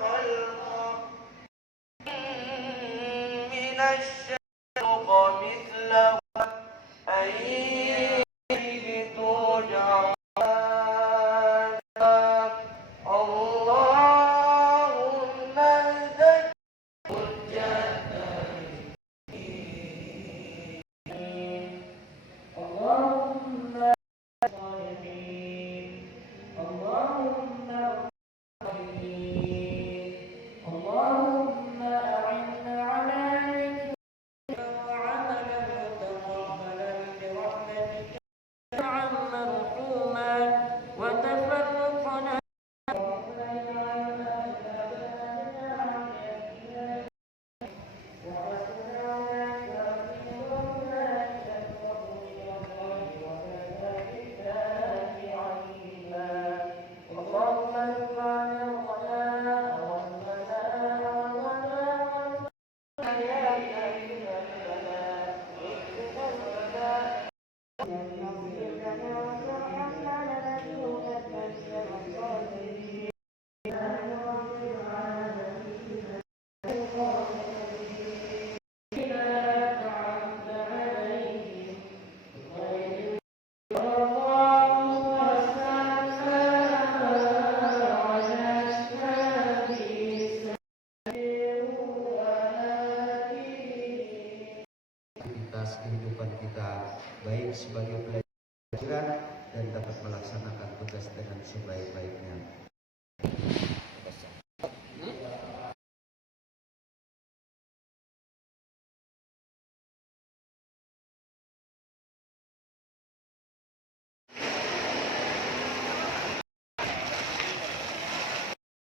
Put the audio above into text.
خلقا من الشيء مثله أي ترجعون اللهم ذكر اللهم الصالحين اللهم الصالحين اللهم أعنا على ذكرك وعملا متقبلا برحمتك عن مرحوما وتفرقنا اللهم ارفعنا الغلاء والبلاء يا كريم البلاء اكفنا البلاء واغفر لنا وارحمنا لنكونن من الصالحين يا رب العالمين إذا أنعمت عليهم غير اللهم aktivitas kehidupan kita baik sebagai pelajar dan dapat melaksanakan tugas dengan sebaik-baiknya.